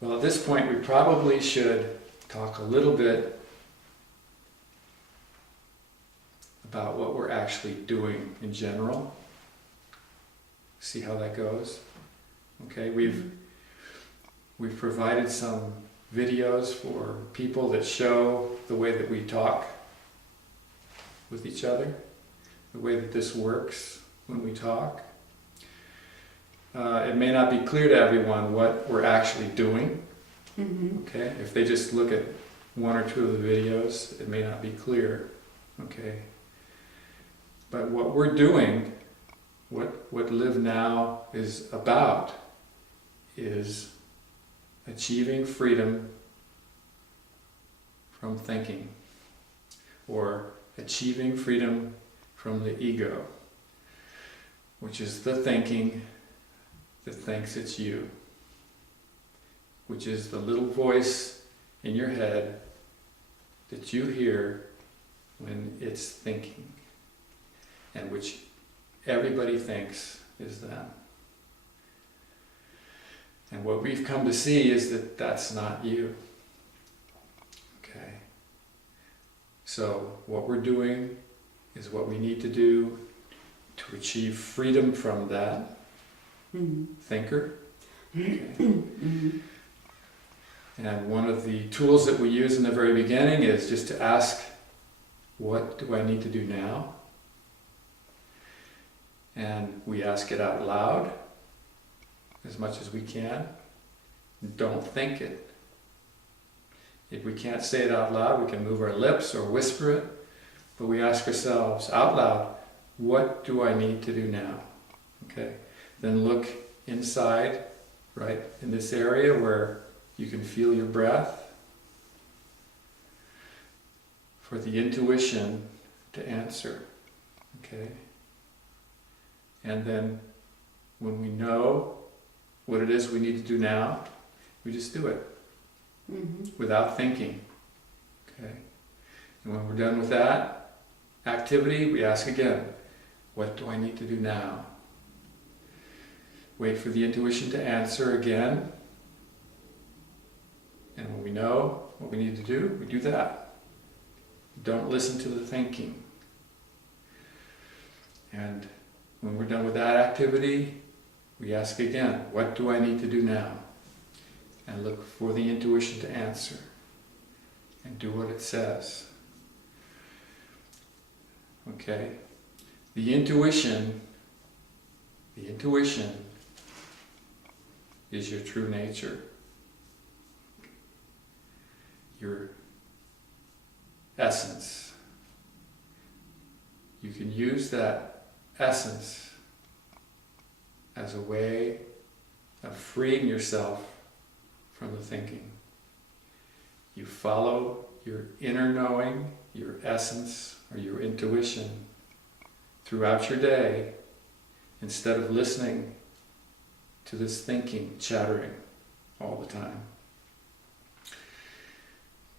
Well, at this point, we probably should talk a little bit about what we're actually doing in general. See how that goes? Okay, we've provided some videos for people that show the way that we talk with each other, the way that this works when we talk. It may not be clear to everyone what we're actually doing. Okay, if they just look at one or two of the videos, it may not be clear. Okay, but what we're doing, what Live Now is about, is achieving freedom from thinking, or achieving freedom from the ego, which is the thinking that thinks it's you, which is the little voice in your head that you hear when it's thinking, and which everybody thinks is them. And what we've come to see is that that's not you. Okay? So what we're doing is what we need to do to achieve freedom from that thinker. Okay. And one of the tools that we use in the very beginning is just to ask, what do I need to do now? And we ask it out loud as much as we can. Don't think it. If we can't say it out loud, we can move our lips or whisper it, but we ask ourselves out loud, what do I need to do now? Okay. Then look inside, right, in this area where you can feel your breath, for the intuition to answer. Okay. And then when we know what it is we need to do now, we just do it without thinking. Okay. And when we're done with that activity, we ask again, what do I need to do now? Wait for the intuition to answer again. And when we know what we need to do, we do that. Don't listen to the thinking. And when we're done with that activity, we ask again, what do I need to do now? And look for the intuition to answer. And do what it says. Okay? The intuition is your true nature. Your essence. You can use that essence as a way of freeing yourself from the thinking. You follow your inner knowing, your essence, or your intuition throughout your day, instead of listening to this thinking, chattering all the time.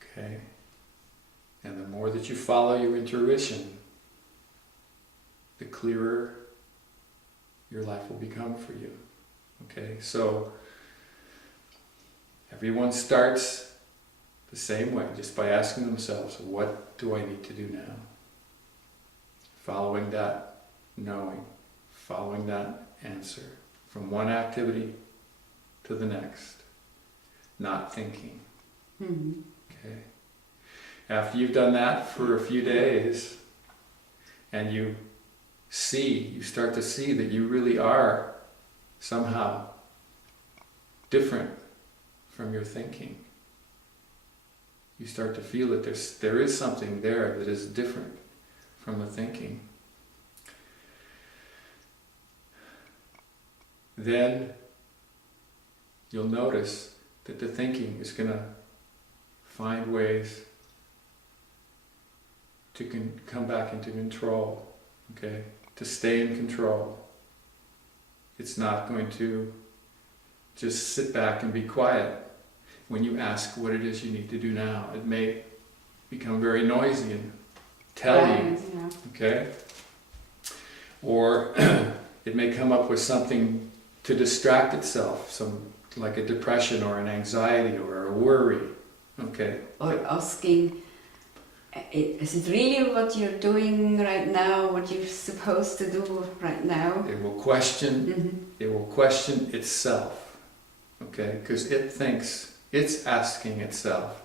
Okay? And the more that you follow your intuition, the clearer your life will become for you. Okay? So everyone starts the same way, just by asking themselves, what do I need to do now? Following that knowing, following that answer, from one activity to the next, not thinking. Okay. After you've done that for a few days, and you start to see that you really are somehow different from your thinking. You start to feel that there is something there that is different from the thinking. Then you'll notice that the thinking is going to find ways to come back into control, okay? To stay in control. It's not going to just sit back and be quiet when you ask what it is you need to do now. It may become very noisy and tell you, okay? Or it may come up with something to distract itself, some like a depression or an anxiety or a worry, okay? Or asking, is it really what you're doing right now, what you're supposed to do right now? It will question, it will question itself, okay? Because it thinks, it's asking itself,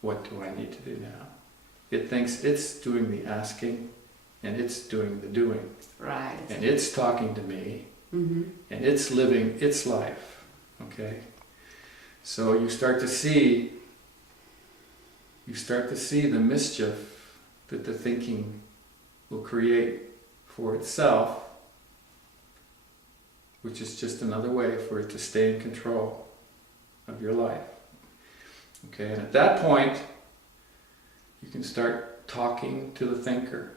what do I need to do now? It thinks it's doing the asking and it's doing the doing. Right. And it's talking to me and it's living its life, okay? So you start to see the mischief that the thinking will create for itself, which is just another way for it to stay in control of your life. Okay, and at that point, you can start talking to the thinker.